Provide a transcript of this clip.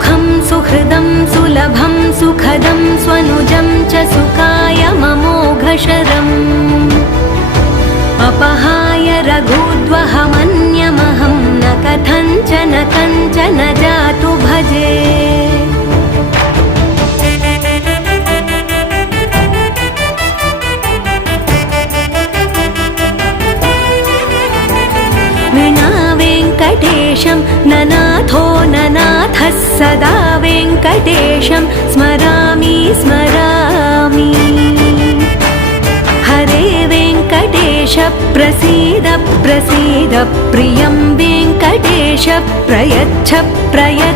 सुखं सुहृदं सुलभं सुखदं स्वनुजं च सुखाय ममोघशरम् अपहाय रघुद्वहमन्यमहं न कथञ्चन कञ्चन जातु भजे। विना वेङ्कटेशं ननाथो ननाथः सदा वेङ्कटेशं स्मरामि स्मरामि। हरे वेङ्कटेश प्रसीद प्रसीद प्रियं वेङ्कटेश प्रयच्छ प्रयच्छ।